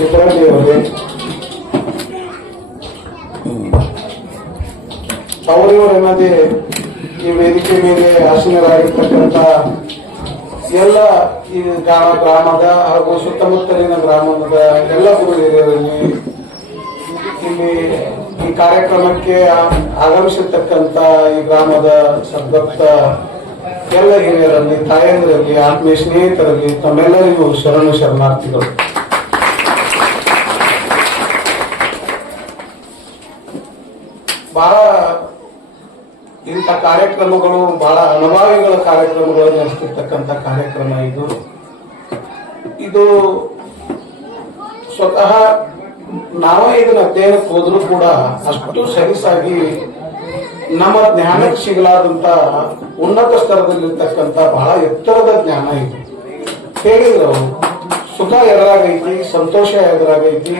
ಚಿತ್ರದಲ್ಲಿ ಅವರಿಗೆ ಅವರಿವರೆನ್ನದೇ ಈ ವೇದಿಕೆ ಮೇಲೆ ಆಸೀನರಾಗಿರ್ತಕ್ಕಂಥ ಎಲ್ಲ ಈ ಗ್ರಾಮ, ಗ್ರಾಮದ ಹಾಗೂ ಸುತ್ತಮುತ್ತಲಿನ ಗ್ರಾಮದ ಎಲ್ಲ ಗುರು ಇಲ್ಲಿ ಈ ಕಾರ್ಯಕ್ರಮಕ್ಕೆ ಆಗಮಿಸಿರ್ತಕ್ಕಂಥ ಈ ಗ್ರಾಮದ ಸದ್ಭಕ್ತ ಎಲ್ಲ ಹಿರಿಯರಲ್ಲಿ, ತಾಯಂದಿರಲ್ಲಿ, ಆತ್ಮೀಯ ಸ್ನೇಹಿತರಲ್ಲಿ ತಮ್ಮೆಲ್ಲರಿಗೂ ಶರಣು ಶರಣಾರ್ಥಿಗಳು. ಬಹಳ ಇಂಥ ಕಾರ್ಯಕ್ರಮಗಳು, ಬಹಳ ಅನುಭವಿಗಳ ಕಾರ್ಯಕ್ರಮಗಳು ನಡೆಸ್ತಿರ್ತಕ್ಕಂಥ ಕಾರ್ಯಕ್ರಮ ಇದು. ಇದು ಸ್ವತಃ ನಾವೇ ಇದನ್ನ ಅಧ್ಯಯನಕ್ಕೆ ಹೋದ್ರೂ ಕೂಡ ಅಷ್ಟು ಸರಿಸಾಗಿ ನಮ್ಮ ಜ್ಞಾನಕ್ಕೆ ಸಿಗಲಾದಂತ ಉನ್ನತ ಸ್ತರದಲ್ಲಿರ್ತಕ್ಕಂಥ ಬಹಳ ಎತ್ತರದ ಜ್ಞಾನ ಇದು. ಹೇಳಿದ್ರು ಸುಖ ಎದುರಾಗೈತಿ, ಸಂತೋಷ ಎದುರಾಗೈತಿ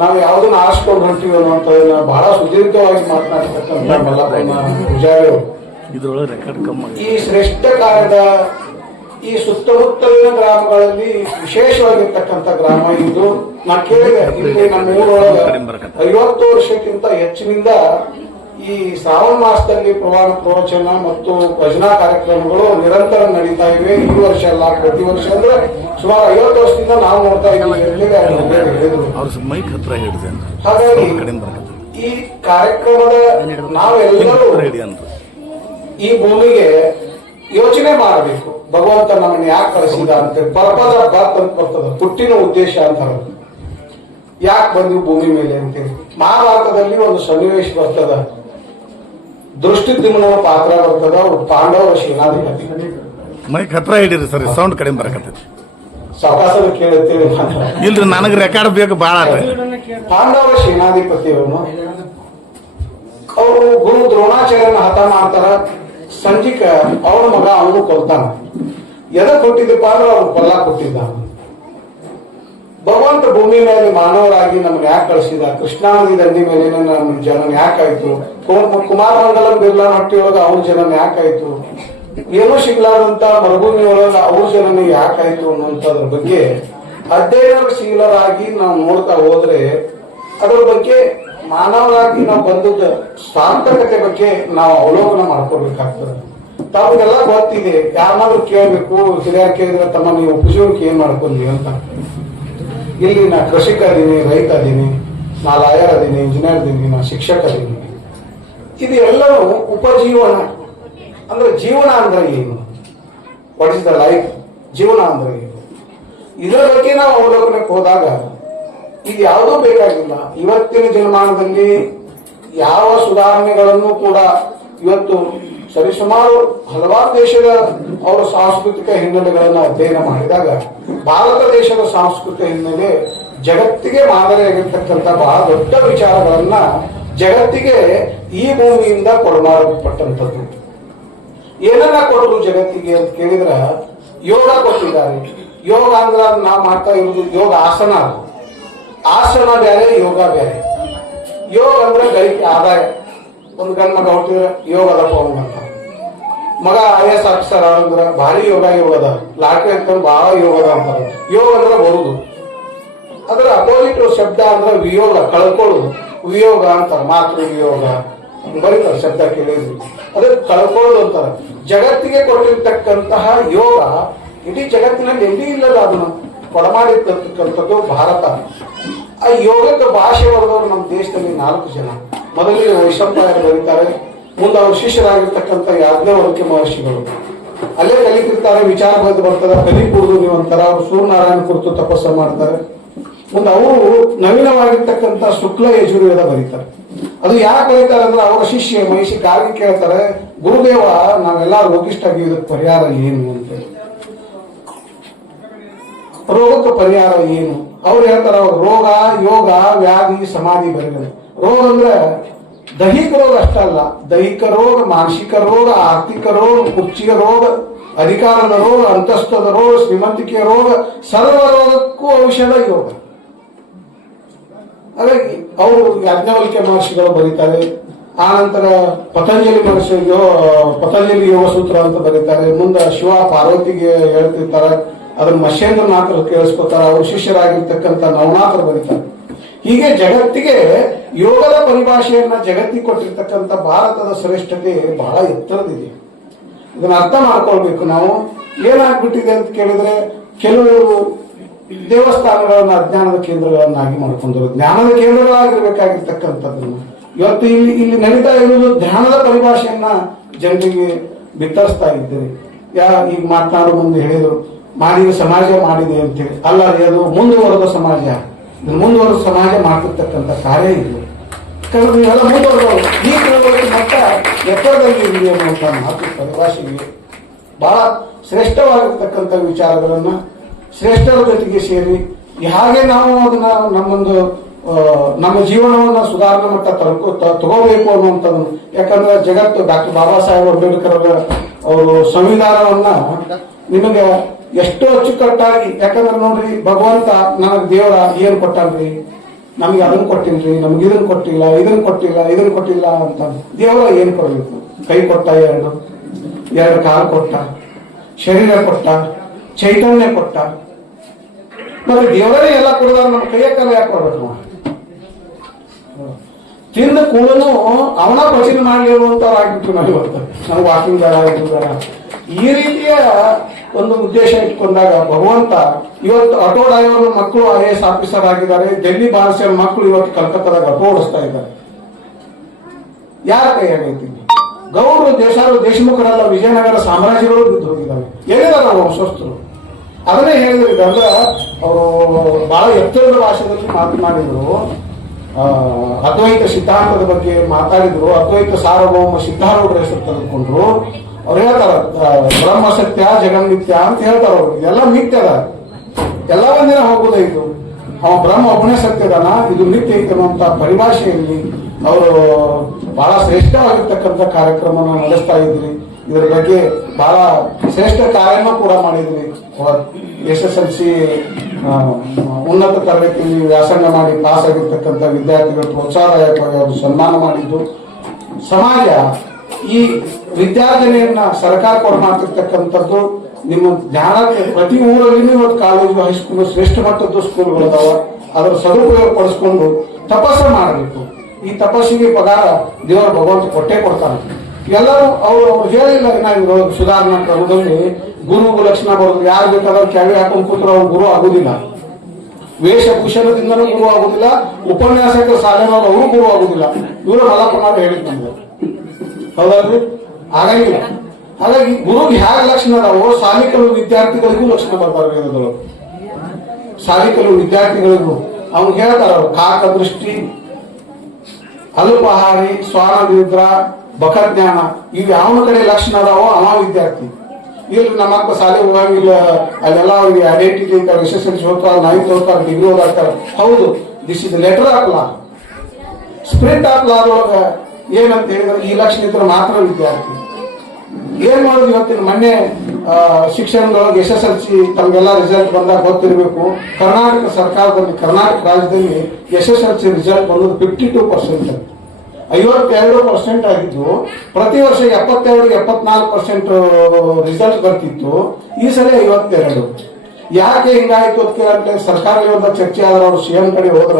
ನಾವು ಯಾವ್ದನ್ನ ಆರಿಸ್ಕೊಂಡು ಹೊಂಟಿವಿ ಅನ್ನುವಂಥದ್ದನ್ನ ಬಹಳ ಸುದೀರ್ಘವಾಗಿ ಮಾತನಾಡ್ತಕ್ಕಂಥ ಮಲ್ಲಪ್ಪನ ಪೂಜಾರಿ ಈ ಶ್ರೇಷ್ಠ ಕಾರ್ಯದ ಈ ಸುತ್ತಮುತ್ತಲಿನ ಗ್ರಾಮಗಳಲ್ಲಿ ವಿಶೇಷವಾಗಿರ್ತಕ್ಕಂಥ ಗ್ರಾಮ ಇದು. ನಾ ಕೇಳಿದೆ ಇಲ್ಲಿ ನಮ್ಮ ಊರೊಳಗ ಐವತ್ತು ವರ್ಷಕ್ಕಿಂತ ಹೆಚ್ಚಿನಿಂದ ಈ ಶ್ರಾವಣ ಮಾಸದಲ್ಲಿ ಪ್ರವಾಹ ಪ್ರವಚನ ಮತ್ತು ಭಜನಾ ಕಾರ್ಯಕ್ರಮಗಳು ನಿರಂತರ ನಡೀತಾ ಇವೆ. ಈ ವರ್ಷ ಅಲ್ಲ ಪ್ರತಿ ವರ್ಷ ಅಂದ್ರೆ ಸುಮಾರು ಐವತ್ತು ವರ್ಷದಿಂದ ನಾವು ನೋಡ್ತಾ ಇದ್ದೀವಿ. ಹಾಗಾಗಿ ಈ ಕಾರ್ಯಕ್ರಮದ ನಾವೆಲ್ಲರೂ ಈ ಭೂಮಿಗೆ ಯೋಚನೆ ಮಾಡಬೇಕು. ಭಗವಂತ ನಮ್ಮನ್ನ ಯಾಕೆ ಕಳಿಸಿದ ಅಂತ. ಪರ್ಪದ ಬರ್ತ್ ಅಂತ ಬರ್ತದ. ಹುಟ್ಟಿನ ಉದ್ದೇಶ ಅಂತ ಯಾಕೆ ಬಂದ್ವಿ ಭೂಮಿ ಮೇಲೆ ಅಂತೇಳಿ ಮಹಾಭಾರತದಲ್ಲಿ ಒಂದು ಸನ್ನಿವೇಶ ಬರ್ತದ. ದೃಷ್ಟಿದ್ಯುಮ್ನ ಪಾತ್ರ ಬರ್ತದ ಅವ್ರು ಪಾಂಡವರ ಸೇನಾಧಿಪತಿ ಮೈಕ್ ಹತ್ರ ಹಿಡೀರಿ ಸರಿ ಸೌಂಡ್ ಕಡಿಮೆ ಬರಕತ್ತೈತಿ. ಸಾವಕಾಸದ ಕೇಳುತ್ತೇವೆ ಇಲ್ರಿ ನನಗೆ ರೆಕಾರ್ಡ್ ಬೇಕು ಭಾಳ ಆದ್ರೆ ಪಾಂಡವರ ಸೇನಾಧಿಪತಿಯವನು ಅವರು ಗುರು ದ್ರೋಣಾಚಾರ್ಯನ ಹತ ಮಾಡ್ತಾರ ಸಂಜಿಕ ಅವನ ಮಗ ಅವನು ಕೊಲ್ತಾನ. ಎದ ಕೊಟ್ಟಿದ್ದಪ್ಪ ಅಂದ್ರೆ ಅವ್ನು ಕೊಲ್ಲ ಕೊಟ್ಟಿದ್ದ ಭಗವಂತ ಭೂಮಿ ಮೇಲೆ ಮಾನವರಾಗಿ ನಮ್ಗೆ ಯಾಕೆ ಕಳಿಸಿದ? ಕೃಷ್ಣಾನದಿ ದಂಡಿ ಮೇಲೆ ನಮ್ಮ ಜನನ ಯಾಕಾಯ್ತು ಕುಮಾರ ಮಂಗಲಂ ಬಿರ್ಲಾ ಒಳಗ ಅವ್ರ ಜನನ ಯಾಕಾಯ್ತು ಏನೂ ಸಿಗ್ಲಾದಂತ ಮರುಭೂಮಿ ಒಳಗ ಅವ್ರ ಜನನ ಯಾಕಾಯ್ತು ಅನ್ನುವಂಥದ್ರ ಬಗ್ಗೆ ಅಧ್ಯಯನಶೀಲರಾಗಿ ನಾವು ನೋಡ್ತಾ ಹೋದ್ರೆ ಅದರ ಬಗ್ಗೆ ಮಾನವರಾಗಿ ನಾವು ಬಂದದ ಸಾರ್ಥಕತೆ ಬಗ್ಗೆ ನಾವು ಅವಲೋಕನ ಮಾಡ್ಕೋಬೇಕಾಗ್ತದೆ ತಮಗೆಲ್ಲ ಗೊತ್ತಿದೆ ಯಾರನ್ನಾದ್ರೂ ಕೇಳಬೇಕು, ಹಿರಿಯರ್ ಕೇಳಿದ್ರೆ ತಮ್ಮ ನೀವು ಉಪಜೀವನಕ್ಕೆ ಏನ್ ಮಾಡ್ಕೊಂಡಿ ಅಂತ. ಇಲ್ಲಿ ನಾ ಕೃಷಿಕ ಅದೀನಿ ರೈತ ಅದೀನಿ ನಾ ಲಾಯರ್ ಅದೀನಿ ಇಂಜಿನಿಯರ್ ಅದೀನಿ, ನಾ ಶಿಕ್ಷಕ ಅದೀನಿ. ಇದು ಎಲ್ಲವೂ ಉಪಜೀವನ. ಅಂದ್ರೆ ಜೀವನ ಅಂದ್ರೆ ಏನು? ವಾಟ್ ಇಸ್ ದ ಲೈಫ್ ಜೀವನ ಅಂದ್ರೆ ಏನು? ಇದರ ಬಗ್ಗೆ ನಾವು ಅವಲೋಕನಕ್ಕೆ ಹೋದಾಗ ಇದು ಯಾವುದೂ ಬೇಕಾಗಿಲ್ಲ. ಇವತ್ತಿನ ಜನಮಾನದಲ್ಲಿ ಯಾವ ಸುಧಾರಣೆಗಳನ್ನು ಕೂಡ ಇವತ್ತು ಸರಿಸುಮಾರು ಹಲವಾರು ದೇಶದ ಅವರ ಸಾಂಸ್ಕೃತಿಕ ಹಿನ್ನೆಲೆಗಳನ್ನು ಅಧ್ಯಯನ ಮಾಡಿದಾಗ ಭಾರತ ದೇಶದ ಸಾಂಸ್ಕೃತಿಕ ಹಿನ್ನೆಲೆ ಜಗತ್ತಿಗೆ ಮಾದರಿಯಾಗಿರ್ತಕ್ಕಂಥ ಬಹಳ ದೊಡ್ಡ ವಿಚಾರಗಳನ್ನ ಜಗತ್ತಿಗೆ ಈ ಭೂಮಿಯಿಂದ ಕೊಡಮಾಡಲ್ಪಟ್ಟಂಥದ್ದು. ಏನನ್ನ ಕೊಟ್ಟರು ಜಗತ್ತಿಗೆ ಅಂತ ಕೇಳಿದ್ರ ಯೋಗ ಕೊಟ್ಟಿದ್ದಾರೆ. ಯೋಗ ಅಂದ್ರೆ ನಾವು ಮಾಡ್ತಾ ಇರೋದು ಯೋಗ ಆಸನ. ಆಸನ ಬೇರೆ ಯೋಗ ಬೇರೆ ಯೋಗ ಅಂದ್ರೆ ಗಳಿಕೆ ಆದಾಯ. ಒಂದು ಗಂಡ ಮಗ ಹುಟ್ಟಿದ್ರೆ ಯೋಗದ ಪವನ್ ಅಂತ. ಮಗ ಐ ಎಸ್ ಆಫೀಸರ್ ಅಂದ್ರೆ ಭಾರಿ ಯೋಗ ಯೋಗ ಅದ ಲಾಟ್ರಿ ಅಂತ ಬಹಳ ಯೋಗ ಅದ ಅಂತಾರೆ ಯೋಗ ಅಂದ್ರೆ ಬರುದು. ಅದರ ಅಪೋಸಿಟ್ ಶಬ್ದ ಅಂದ್ರೆ ವಿಯೋಗ, ಕಳ್ಕೊಳ್ಳೋದು. ವಿಯೋಗ ಅಂತಾರೆ, ಮಾತೃ ವಿಯೋಗ. ಬರೀತಾರೆ ಶಬ್ದ ಕೇಳಿದ್ರು. ಅದೇ ಕಳ್ಕೊಳ್ಳೋದು ಅಂತಾರೆ. ಜಗತ್ತಿಗೆ ಕೊಟ್ಟಿರ್ತಕ್ಕಂತಹ ಯೋಗ ಇಡೀ ಜಗತ್ತಿನಲ್ಲಿ ಎಲ್ಲಿ ಇಲ್ಲದ ಅದನ್ನು ಕೊಡಮಾಡಿರ್ತಕ್ಕಂಥದ್ದು ಭಾರತ. ಆ ಯೋಗಕ್ಕೆ ಭಾಷೆ ಹೊಡೆದವರು ನಮ್ಮ ದೇಶದಲ್ಲಿ ನಾಲ್ಕು ಜನ. ಮೊದಲಿಗೆ ವೈಶಂಪಾಯರು ಬರೀತಾರೆ. ಮುಂದೆ ಅವ್ರ ಶಿಷ್ಯರಾಗಿರ್ತಕ್ಕಂಥ ಯಾಜ್ಞವಲ್ಕ್ಯ ಮಹರ್ಷಿಗಳು. ಅಲ್ಲೇ ಕಲಿತಿರ್ತಾರೆ, ವಿಚಾರ ಬಂದು ಬರ್ತಾರೆ ಕಲಿ ಕುಡಿದು ನೀವು ಅಂತಾರ. ಅವ್ರು ಸೂರ್ಯನಾರಾಯಣ ಕುರಿತು ತಪಸ್ಸು ಮಾಡ್ತಾರೆ. ಮುಂದೆ ಅವರು ನವೀನವಾಗಿರ್ತಕ್ಕಂಥ ಶುಕ್ಲ ಯಜುರ್ವೇದ ಬರೀತಾರೆ. ಅದು ಯಾಕೆ ಬರೀತಾರೆ ಅಂದ್ರೆ ಅವರ ಶಿಷ್ಯ, ಮಹಿಷಿ ಕಾಗಿ ಕೇಳ್ತಾರೆ, ಗುರುದೇವ ನಾವೆಲ್ಲ ರೋಗಿಷ್ಟಾಗಿ ಇದಕ್ಕೆ ಪರಿಹಾರ ಏನು? ಅಂತ ರೋಗಕ್ಕೆ ಪರಿಹಾರ ಏನು? ಅವ್ರು ಹೇಳ್ತಾರೆ, ಅವ್ರು ರೋಗ, ಯೋಗ, ವ್ಯಾಧಿ, ಸಮಾಧಿ ಬರೀತಾರೆ ರೋಗ ಅಂದ್ರೆ ದೈಹಿಕ ರೋಗ ಅಷ್ಟಲ್ಲ ದೈಹಿಕ ರೋಗ, ಮಾನಸಿಕ ರೋಗ, ಆರ್ಥಿಕ ರೋಗ ಕುರ್ಚಿಯ ರೋಗ, ಅಧಿಕಾರದ ರೋಗ, ಅಂತಸ್ತದ ರೋಗ, ಶ್ರೀಮಂತಿಕೆಯ ರೋಗ ಸರ್ವ ರೋಗಕ್ಕೂ ಔಷಧ ಯೋಗ ಹಾಗಾಗಿ ಅವರು ಯಾಜ್ಞವಲ್ಕ್ಯ ಮಹರ್ಷಿಗಳು ಬರೀತಾರೆ ನಂತರ ಪತಂಜಲಿ ಮಹರ್ಷಿ ಪತಂಜಲಿ ಯೋಗ ಸೂತ್ರ ಅಂತ ಬರೀತಾರೆ, ಮುಂದೆ ಶಿವ ಪಾರ್ವತಿಗೆ ಹೇಳ್ತಿರ್ತಾರೆ, ಅದನ್ನ ಮಶೇಂದ್ರನಾಥರು ಕೇಳಿಸ್ಕೊತಾರೆ ಅವ್ರ ಶಿಷ್ಯರಾಗಿರ್ತಕ್ಕಂಥ ನವನಾಥರು ಬರೀತಾರೆ. ಹೀಗೆ ಜಗತ್ತಿಗೆ ಯೋಗದ ಪರಿಭಾಷೆಯನ್ನ ಜಗತ್ತಿಗೆ ಕೊಟ್ಟಿರ್ತಕ್ಕಂಥ ಭಾರತದ ಶ್ರೇಷ್ಠತೆ ಬಹಳ ಎತ್ತರದಿದೆ. ಇದನ್ನ ಅರ್ಥ ಮಾಡ್ಕೊಳ್ಬೇಕು ನಾವು. ಏನಾಗ್ಬಿಟ್ಟಿದೆ ಅಂತ ಕೇಳಿದ್ರೆ ಕೆಲವರು ದೇವಸ್ಥಾನಗಳನ್ನ ಅಜ್ಞಾನದ ಕೇಂದ್ರಗಳನ್ನಾಗಿ ಮಾಡ್ಕೊಂಡ್ರು. ಜ್ಞಾನದ ಕೇಂದ್ರಗಳಾಗಿರ್ಬೇಕಾಗಿರ್ತಕ್ಕಂಥದ್ದನ್ನು ಇವತ್ತು ಇಲ್ಲಿ ಇಲ್ಲಿ ನಡೀತಾ ಇರುವುದು ಧ್ಯಾನದ ಪರಿಭಾಷೆಯನ್ನ ಜನರಿಗೆ ಬಿತ್ತರಿಸ್ತಾ ಇದ್ದೇವೆ ಯಾ, ಈಗ ಮಾತನಾಡುವ ಮುಂದೆ ಹೇಳಿದ್ರು ಮಾಡಿದ ಸಮಾಜ ಮಾಡಿದೆ ಅಂತೇಳಿ ಅಲ್ಲ ಅದು ಮುಂದುವರೆದ ಸಮಾಜ. ಮುಂದುವರೆದ ಸಮಾಜ ಮಾಡ್ತಿರ್ತಕ್ಕಂಥ ಕಾರ್ಯ ಇದು. ಯಾಕಂದ್ರೆ ನೀವೆಲ್ಲ ಮುಂದುವರೆದವರು, ಈ ತಿಳುವಳಿಕೆ ಮಟ್ಟ ಎತ್ತರದಲ್ಲಿ ಇದೆ ಅನ್ನುವಂಥ ಮಾತು ಪರಿಭಾಷೆಗೆ ಬಹಳ ಶ್ರೇಷ್ಠವಾಗಿರ್ತಕ್ಕಂಥ ವಿಚಾರಗಳನ್ನು ಶ್ರೇಷ್ಠರ ಜೊತೆಗೆ ಸೇರಿ ಹಾಗೆ ನಾವು ಅದನ್ನ ನಮ್ಮೊಂದು ನಮ್ಮ ಜೀವನವನ್ನ ಸುಧಾರಣೆ ಮಟ್ಟ ತರ್ಕೊ ತಗೋಬೇಕು ಅನ್ನುವಂಥದ್ದು ಯಾಕಂದ್ರೆ ಜಗತ್ತು ಡಾಕ್ಟರ್ ಬಾಬಾ ಸಾಹೇಬ್ ಅಂಬೇಡ್ಕರ್ ಅವರು ಸಂವಿಧಾನವನ್ನ ನಿಮಗೆ ಎಷ್ಟೋ ಅಚ್ಚುಕಟ್ಟಾಗಿ ಯಾಕಂದ್ರೆ ನೋಡ್ರಿ, ಭಗವಂತ ನನಗೆ ದೇವರ ಏನ್ ಕೊಟ್ಟಾನ್ರಿ? ನಮ್ಗೆ ಅದನ್ನ ಕೊಟ್ಟಿಲ್ರಿ ನಮ್ಗೆ ಇದನ್ನ ಕೊಟ್ಟಿಲ್ಲ ಇದನ್ನ ಕೊಟ್ಟಿಲ್ಲ ಇದನ್ನ ಕೊಟ್ಟಿಲ್ಲ ಅಂತ. ದೇವರ ಏನ್ ಕೊಡ್ಬೇಕು? ಕೈ ಕೊಟ್ಟ ಎರಡು ಎರಡು ಕಾಲು ಕೊಟ್ಟ, ಶರೀರ ಕೊಟ್ಟ, ಚೈತನ್ಯ ಕೊಟ್ಟ. ಮತ್ತೆ ದೇವರೇ ಎಲ್ಲ ಕೊಡದ ನಮ್ಮ ಕೈಯ ಕಾಲ ಯಾಕೆ ಕೊಡ್ಬೇಕು? ತಿಂದ ಕೂಡನು ಅವನ ಭಜನೆ ಮಾಡಲಿರುವಂಥವ್ರು ಅನ್ನುವಂಥವ್ರಾಗ್ಬಿಟ್ಟು ನಾವು ಇವತ್ತು. ನಮ್ಗೆ ವಾಕಿಂಗ್ ದರ ಬೇಡ ಈ ರೀತಿಯ ಒಂದು ಉದ್ದೇಶ ಇಟ್ಕೊಂಡಾಗ ಭಗವಂತ ಇವತ್ತು ಆಟೋ ಡ್ರೈವರ್ ಮಕ್ಕಳು ಐ ಎಸ್ ಆಫೀಸರ್ ಆಗಿದ್ದಾರೆ. ಡೆಲ್ಲಿ ಬಾರಸಿಯರ್ ಮಕ್ಕಳು ಇವತ್ತು ಕಲ್ಕತ್ತಾದಾಗ ಆಟೋ ಓಡಿಸ್ತಾ ಇದ್ದಾರೆ. ಯಾರ ಕೈಯಾಗೈತಿ ಗೌರವ ದೇಶಾರು ದೇಶಮುಖರೆಲ್ಲ, ವಿಜಯನಗರ ಸಾಮ್ರಾಜ್ಯಗಳು ಬಿದ್ದು ಹೋಗಿದ್ದಾವೆ. ಹೇಳಿದಾರ ವಂಶಸ್ಥರು ಅದನ್ನೇ ಹೇಳಿದ್ರು. ಅಂದ್ರೆ ಅವರು ಬಹಳ ಎತ್ತರದ ಭಾಷೆಯಲ್ಲಿ ಮಾತನಾಡಿದ್ರು. ಅದ್ವೈತ ಸಿದ್ಧಾಂತದ ಬಗ್ಗೆ ಮಾತಾಡಿದ್ರು. ಅದ್ವೈತ ಸಾರ್ವಭೌಮ ಸಿದ್ಧಾರೂಢರ ಹೆಸರು ತೆಗೆದುಕೊಂಡ್ರು. ಅವ್ರು ಹೇಳ್ತಾರ ಬ್ರಹ್ಮ ಸತ್ಯ ಜಗನ್ಮಿತ್ಯ ಅಂತ ಹೇಳ್ತಾರ ಅವ್ರು. ಎಲ್ಲ ಮಿಥ್ಯದ ಎಲ್ಲ ಒಂದಿನ ಹೋಗುದೇ ಇದು. ಅವ ಬ್ರಹ್ಮ ಒಬ್ಬನೇ ಸತ್ಯದಾನ. ಇದು ನಿತ್ಯ ಅನ್ನುವಂತ ಪರಿಭಾಷೆಯಲ್ಲಿ ಅವರು ಬಹಳ ಶ್ರೇಷ್ಠವಾಗಿರ್ತಕ್ಕಂಥ ಕಾರ್ಯಕ್ರಮವನ್ನು ನಡೆಸ್ತಾ ಇದ್ರಿ. ಇದರ ಬಗ್ಗೆ ಬಹಳ ಶ್ರೇಷ್ಠ ಕಾರ್ಯನೂ ಕೂಡ ಮಾಡಿದ್ವಿ ಎಸ್ ಎಸ್ ಎಲ್ ಸಿ ಉನ್ನತ ತರಗತಿಯಲ್ಲಿ ವ್ಯಾಸಂಗ ಮಾಡಿ ಪಾಸ್ ಆಗಿರ್ತಕ್ಕಂಥ ವಿದ್ಯಾರ್ಥಿಗಳು ಪ್ರೋತ್ಸಾಹದಾಯಕವಾಗಿ ಅವರು ಸನ್ಮಾನ ಮಾಡಿದ್ದು. ಸಮಾಜ ಈ ವಿದ್ಯಾರ್ಜನೆಯನ್ನ ಸರ್ಕಾರ ಕೊಡ ಮಾಡ್ತಿರ್ತಕ್ಕಂಥದ್ದು ನಿಮ್ಮ ಜ್ಞಾನಕ್ಕೆ ಪ್ರತಿ ಊರಲ್ಲಿನೂ ಇವತ್ತು ಕಾಲೇಜು ಹೈಸ್ಕೂಲ್ ಶ್ರೇಷ್ಠ ಮಟ್ಟದ್ದು ಸ್ಕೂಲ್ಗಳಿದಾವ ಅದರ ಸದುಪಯೋಗ ಪಡಿಸ್ಕೊಂಡು ತಪಸ್ಸು ಮಾಡಬೇಕು. ಈ ತಪಸ್ಸಿಗೆ ಪಗಾರ ದೇವರ ಭಗವಂತ ಕೊಟ್ಟೇ ಕೊಡ್ತಾನೆ. ಎಲ್ಲರೂ ಅವರು ಅವ್ರು ಹೇಳಿಲ್ಲ ನಾವು ಸುಧಾರಣಾ ಕ್ರಮದಲ್ಲಿ ಗುರು ಲಕ್ಷಣ ಬರೋದು ಯಾರು ಬೇಕಾದ್ರೂ ಕ್ಯಾವಿ ಹಾಕೊಂಡು ಕೂತ್ರು ಅವ್ರು ಗುರು ಆಗುದಿಲ್ಲ. ವೇಷಭೂಷಣದಿಂದನೂ ಗುರು ಆಗುದಿಲ್ಲ ಉಪನ್ಯಾಸಕ ಸಾಧನವ್ರು ಅವರು ಗುರು ಆಗುದಿಲ್ಲ. ಇವರು ಮಲಕುಮಾರ್ ಹೇಳಿದ್ ನಮ್ಗೆ. ಹೌದಲ್ರಿ ಆಗಂಗಿಲ್ಲ ಹಾಗಾಗಿ ಗುರುಗೆ ಹ್ಯಾಗ ಲಕ್ಷಣ ಅದಾವೋ ಸಾಧಿಕರು ವಿದ್ಯಾರ್ಥಿಗಳಿಗೂ ಲಕ್ಷಣ ಬರ್ತಾರೆ ವೇದದೊಳಗೆ ವಿದ್ಯಾರ್ಥಿಗಳಿಗೂ. ಅವ್ನು ಹೇಳ್ತಾರ ಕಾಕ ದೃಷ್ಟಿ ಅಲ್ಪಹಾರಿ ಸ್ವಾನ ನಿದ್ರ ಬಕಜ್ಞಾನ ಇವು ಯಾವ ಕಡೆ ಲಕ್ಷಣ ಅದಾವೋ ಅವ ವಿದ್ಯಾರ್ಥಿ. ಇಲ್ಲಿ ನಮ್ಮ ಅಕ್ಕ ಶಾಲೆ ಹೋಗಂಗಿಲ್ಲ ಅಲ್ಲೆಲ್ಲ ಅವ್ರಿಗೆ ಐಡೆಂಟಿಟಿ ಅಂತಾರೆ ಎಸ್ ಎಸ್ ಎಲ್ ಸಿ ಹೋಗ್ತಾರೆ ನೈನ್ತ್ ಹೋಗ್ತಾರೆ ಡಿಗ್ರಿ ಓದಾಡ್ತಾರೆ ಹೌದು this is letter of law spirit of law ಅದೊಳಗ ಏನಂತ ಹೇಳಿದ್ರೆ ಈ ಲಕ್ಷಣ ಇದ್ರೆ ಮಾತ್ರ ವಿದ್ಯಾರ್ಥಿ. ಏನ್ ಮಾಡೋದು ಇವತ್ತಿನ ಮೊನ್ನೆ ಶಿಕ್ಷಣದೊಳಗೆ ಎಸ್ ಎಸ್ ಎಲ್ ಸಿ ತಮ್ಗೆಲ್ಲ ರಿಸಲ್ಟ್ ಬಂದಾಗ ಗೊತ್ತಿರಬೇಕು. ಕರ್ನಾಟಕ ಸರ್ಕಾರದಲ್ಲಿ, ಕರ್ನಾಟಕ ರಾಜ್ಯದಲ್ಲಿ S S L C result ಬಂದದ್ದು ಫಿಫ್ಟಿ ಟೂ ಪರ್ಸೆಂಟ್ ಐವತ್ತೆರಡು ಪರ್ಸೆಂಟ್ ಆಗಿದ್ದು, ಪ್ರತಿ ವರ್ಷ ಎಪ್ಪತ್ತೆರಡು, ಎಪ್ಪತ್ನಾಲ್ಕು ಪರ್ಸೆಂಟ್ ರಿಸಲ್ಟ್ ಬರ್ತಿತ್ತು. ಈ ಸಲ ಐವತ್ತೆರಡು. ಯಾಕೆ ಹಿಂಗಾಯ್ತು ಅಂತ ಕೇಳಂತೆ ಸರ್ಕಾರ ಒಂದು ಚರ್ಚೆ ಆದ್ರೆ ಅವ್ರು ಸಿ ಎಂ ಕಡೆ ಹೋದ್ರ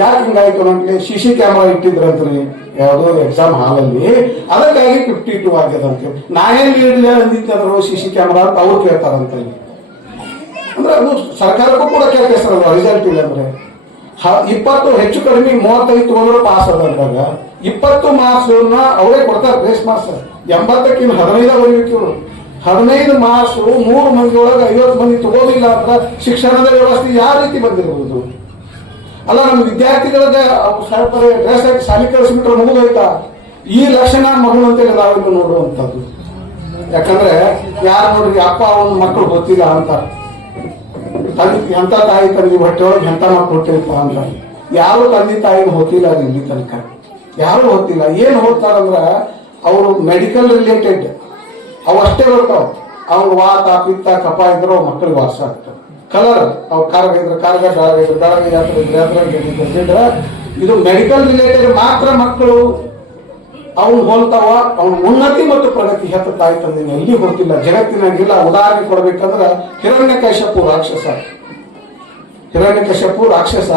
ಯಾಕೆ ಹಿಂಗಾಯ್ತು ಅಂತ? ಸಿ ಸಿ ಕ್ಯಾಮರಾ ಇಟ್ಟಿದ್ರಂತ್ರಿ. ಯಾವುದೋ ಎಕ್ಸಾಮ್ ಹಾಲಲ್ಲಿ ಅದಕ್ಕಾಗಿ ಫಿಫ್ಟಿ ಟು ಆಗ್ಯದಂತೆ ನಾನೇನ್ ಇಡ್ಲಿ ಅಂದಿತ್ತಂದ್ರು ಸಿ ಸಿ ಕ್ಯಾಮರಾ ಅಂತ ಅವ್ರು ಕೇಳ್ತಾರಂತ ಅಂದ್ರೆ ಅದು ಸರ್ಕಾರಕ್ಕೂ ಕೂಡ ಕೇಳ್ತೇವೆ ಸರ್ ರಿಸಲ್ಟ್ ಇಲ್ಲ ಅಂದ್ರೆ. ಇಪ್ಪತ್ತು, ಹೆಚ್ಚು ಕಡಿಮೆ ಮೂವತ್ತೈದು ತಗೊಂಡ್ರು ಪಾಸ್ ಅದಂದಾಗ ಇಪ್ಪತ್ತು ಮಾರ್ಕ್ಸ್ ಅವರೇ ಕೊಡ್ತಾರೆ ಗ್ರೇಸ್ ಮಾರ್ಕ್ಸ್ ಎಂಬತ್ತಕ್ಕಿಂತ ಹದಿನೈದು ಬರೀಬೇಕು ಇವರು ಹದಿನೈದು ಮಾರ್ಕ್ಸ್ ಮೂರು ಮಂದಿ ಒಳಗೆ ಐವತ್ತು ಮಂದಿ ತಗೋದಿಲ್ಲ ಅಂತ ಶಿಕ್ಷಣದ ವ್ಯವಸ್ಥೆ ಯಾವ ರೀತಿ ಬಂದಿರಬಹುದು ಅಲ್ಲ, ನಮ್ಮ ವಿದ್ಯಾರ್ಥಿಗಳಿಗೆ ಸ್ವಲ್ಪ ಡ್ರೆಸ್ ಹಾಕಿ ಶಾಲೆ ಕಳಿಸ್ಬಿಟ್ರೆ ಮುಗಿದೋಯ್ತಾ? ಈ ಲಕ್ಷಣ ಮಗಳು ಅಂತೇಳಿ ನಾವು ನೋಡುವಂಥದ್ದು? ಯಾಕಂದ್ರೆ, ಯಾರು ನೋಡ್ರಿ, ಅಪ್ಪ ಅವನ ಮಕ್ಕಳು ಗೊತ್ತಿಲ್ಲ ಅಂತ. ತಂದೆ ಎಂತ ತಾಯಿ ತಂದೆ ಹೊಟ್ಟೆ ಒಳಗೆ ಎಂತ ಮಕ್ಕಳು ಅಂದ್ರೆ? ಯಾರು ತಂದೆ ತಾಯಿನ ಅದು ಇಲ್ಲಿ ತನಕ. ಯಾರು ಹೊತ್ತಿಲ್ಲ ಏನು ಹೋಗ್ತಾರಂದ್ರ, ಅವರು ಮೆಡಿಕಲ್ ರಿಲೇಟೆಡ್ ಅವು ಅಷ್ಟೇ ಬರ್ತಾವ. ಅವ್ರು ವಾತ, ಪಿತ್ತ ಕಪ ಇದ್ರೆ ಅವ್ರ ಮಕ್ಕಳಿಗೆ ವಾಸ ಆಗ್ತಾವ ಕಲರ್ ಅವ್ರು ಕಾರ್ಗ ಇದ್ರೆ ಕಾರ್ಗ ಡಾಳಗ ಇದ್ರೆ ಡಾಳಗ ಯಾತ್ರ ಯಾತ್ರ ಇದು ಮೆಡಿಕಲ್ ರಿಲೇಟೆಡ್ ಮಾತ್ರ ಮಕ್ಕಳು ಅವನು ಹೋಲ್ತಾವ ಅವನ ಉನ್ನತಿ ಮತ್ತು ಪ್ರಗತಿ ಹೆತ್ತ ತಾಯಿ ತಂದಿನ ಎಲ್ಲಿ ಗೊತ್ತಿಲ್ಲ ಜಗತ್ತಿನಾಗಿಲ್ಲ ಉದಾಹರಣೆ ಕೊಡ್ಬೇಕಂದ್ರ ಹಿರಣ್ಯ ರಾಕ್ಷಸ. ಹಿರಣ್ಯ ರಾಕ್ಷಸ,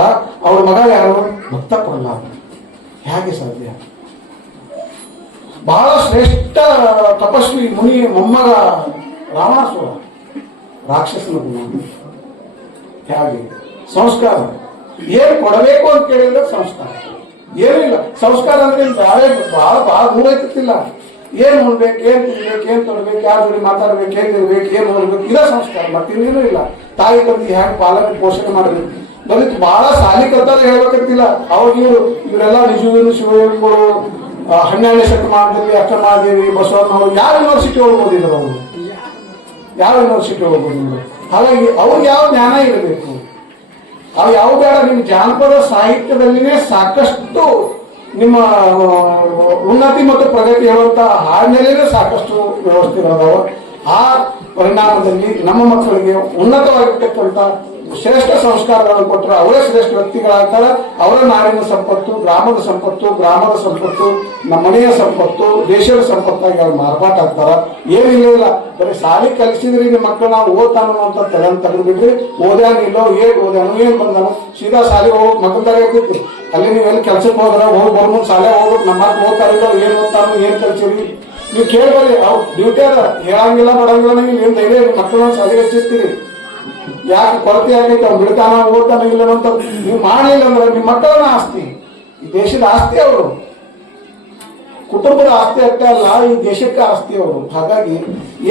ಅವ್ರ ಮಗ ಯಾರು? ಭಕ್ತ ಪ್ರಹ್ಲಾದ ಹೇಗೆ ಸಾಧ್ಯ? ಬಹಳ ಶ್ರೇಷ್ಠ ತಪಸ್ವಿ ಮುನಿ ಮೊಮ್ಮಗ ರಾಮಾಸುರ. ರಾಕ್ಷಸನ ಗುಣ. ಹೇಗೆ? ಸಂಸ್ಕಾರ. ಏನು ಕೊಡಬೇಕು ಅಂತ ಕೇಳಿದ್ರೆ ಸಂಸ್ಕಾರ. ಏನಿಲ್ಲ. ಸಂಸ್ಕಾರ ಅಂದ್ರೆ ಬಹಳ ಬಹಳ ಬಹಳ ದೂರ ಇರ್ತಿಲ್ಲ ಏನ್ ಉಣ್ಬೇಕು ಏನ್ ತಿನ್ಬೇಕು, ಏನ್ ತೊಡ್ಬೇಕು ಯಾರ ಜೊತೆ ಮಾತಾಡ್ಬೇಕು, ಏನ್ ಇರ್ಬೇಕು ಏನ್ ಓದ್ಬೇಕು ಇದ ಸಂಸ್ಕಾರ. ಮತ್ತಿನ್ನೇನು ಇಲ್ಲ. ತಾಯಿ, ತಂದೆ ಹ್ಯಾಂಗ ಪಾಲನೆ, ಪೋಷಣೆ ಮಾಡಬೇಕು ಬರೀ ಬಹಳ ಸಾಲಿ ಕಲ್ತಾರ ಹೇಳ್ಬೇಕಂತಿಲ್ಲ. ಅವಾಗ ಇವರು, ಇವರೆಲ್ಲ ನಿಜವೇನು ಶಿವಯೋಗಿಗಳು ಹನ್ನೆರಡನೇ ಶತಮಾನದಲ್ಲಿ ಅಷ್ಟಮಾದೇವಿ ಬಸವಣ್ಣವರು ಯಾವ ಯೂನಿವರ್ಸಿಟಿ ಹೋಗ್ಬೋದಿದ್ರು ಅವರು? ಯಾವ ಯೂನಿವರ್ಸಿಟಿ ಹೋಗ್ಬೋದಿದ್ರು ಹಾಗಾಗಿ ಅವ್ರಿಗೆ ಯಾವ ಜ್ಞಾನ ಇರಬೇಕು? ಅವು ಯಾವ ಬೇಡ ನಿಮ್ಮ ಜಾನಪದ ಸಾಹಿತ್ಯದಲ್ಲಿನೇ ಸಾಕಷ್ಟು ನಿಮ್ಮ ಉನ್ನತಿ ಮತ್ತು ಪ್ರಗತಿ ಹೇಳುವಂತ ಹಾಡಿನಲ್ಲಿನೇ ಸಾಕಷ್ಟು ವ್ಯವಸ್ಥೆಗಳದಾವ ಆ ಪರಿಣಾಮದಲ್ಲಿ ನಮ್ಮ ಮಕ್ಕಳಿಗೆ ಉನ್ನತವಾಗಿರ್ತಕ್ಕಂಥ ಶ್ರೇಷ್ಠ ಸಂಸ್ಕಾರಗಳನ್ನು ಕೊಟ್ಟರೆ ಅವರೇ ಶ್ರೇಷ್ಠ ವ್ಯಕ್ತಿಗಳಾಗ್ತಾರೆ. ಅವರ ನಾಡಿನ ಸಂಪತ್ತು, ಗ್ರಾಮದ ಸಂಪತ್ತು ಗ್ರಾಮದ ಸಂಪತ್ತು, ನಮ್ಮ ಮನೆಯ ಸಂಪತ್ತು, ದೇಶದ ಸಂಪತ್ತಾಗಿ ಅವ್ರು ಮಾರ್ಪಾಟ ಆಗ್ತಾರ. ಏನಿಲ್ಲ ಬರೀ ಸಾಲಿ ಕಲಿಸಿದ್ರಿ ನಿಮ್ಮ ಮಕ್ಕಳು ನಾವು ಓದ್ತಾನೋ ಅಂತ ತಲೆ ತೆಗೆದ್ಬಿಟ್ರಿ. ಓದ್ಯಾನಿಲ್ಲೋ ಏಟ್ ಓದ್ಯಾನು, ಏನ್ ಬಂದಾನು, ಸೀದಾ ಸಾಲಿ ಹೋಗಿ ಮಕ್ಕಳದಾಗ ಇರ್ತಿತ್ತು ಅಲ್ಲಿ ನೀವು ಎಲ್ಲಿ ಕೆಲ್ಸಕ್ಕೆ ಹೋದ್ರ, ಹೋಗಿ ಬರ್ಮು ಶಾಲೆ ಹೋಗ್ಬೇಕು. ನಮ್ಮ ಮಕ್ಳು ಓದ್ತಾರಿಲ್ಲ ಏನ್ ಓದ್ತಾನು ಏನ್ ಕಲ್ಸಿರಿ. ನೀವು ಕೇಳ್ಬಾರಿ ಅವ್ರು ಡ್ಯೂಟಿ ಅದ. ಹೇಳಂಗಿಲ್ಲ, ಮಾಡಂಗಿಲ್ಲ ನೀವು ಏನ್ ಧೈರ್ಯ ಮಕ್ಕಳನ್ನ ಶಾಲೆಗೆ ಹಚ್ಚಿರ್ತೀರಿ. ಯಾಕೆ ಕೊರತೆ ಆಗೈತೆ? ಅವ್ನು ಬಿಡ್ತಾನ ಓದ್ತಾನ ಇಲ್ಲ ಅಂತ ನೀವು ಮಾಡಲಿಲ್ಲ ಅಂದ್ರೆ ನಿಮ್ಮ ಮಕ್ಕಳನ್ನ ಆಸ್ತಿ. ಈ ದೇಶದ ಆಸ್ತಿ ಅವರು. ಕುಟುಂಬದ ಆಸ್ತಿ ಅಷ್ಟೇ ಅಲ್ಲ, ಈ ದೇಶಕ್ಕೆ ಆಸ್ತಿ ಅವರು. ಹಾಗಾಗಿ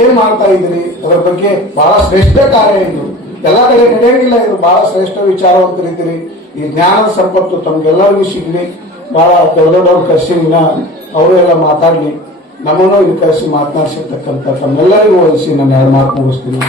ಏನ್ ಮಾಡ್ತಾ ಇದ್ರಿ ಅದರ ಬಗ್ಗೆ ಬಹಳ ಶ್ರೇಷ್ಠ ಕಾರ್ಯ ಇದು. ಎಲ್ಲ ಕಡೆ ನಡೆಯಂಗಿಲ್ಲ, ಇದು ಬಹಳ ಶ್ರೇಷ್ಠ ವಿಚಾರ ಅಂತ ಕರಿತೀರಿ ಈ ಜ್ಞಾನದ ಸಂಪತ್ತು ತಮ್ಗೆಲ್ಲರಿಗೂ ಸಿಗ್ಲಿ. ಬಹಳ ದೊಡ್ಡ ದೊಡ್ಡವ್ರು ಕರೆಸಿ ಅವರು ಎಲ್ಲ ಮಾತಾಡ್ಲಿ. ನಮ್ಮನ್ನು ಇಲ್ಲಿ ಕರೆಸಿ ಮಾತನಾಡಿಸಿರ್ತಕ್ಕಂಥ ತಮ್ಮೆಲ್ಲರಿಗೂ ವಹಿಸಿ ನಾನು ಎರಡು ಮಾತು ಮುಗಿಸ್ತೀನಿ.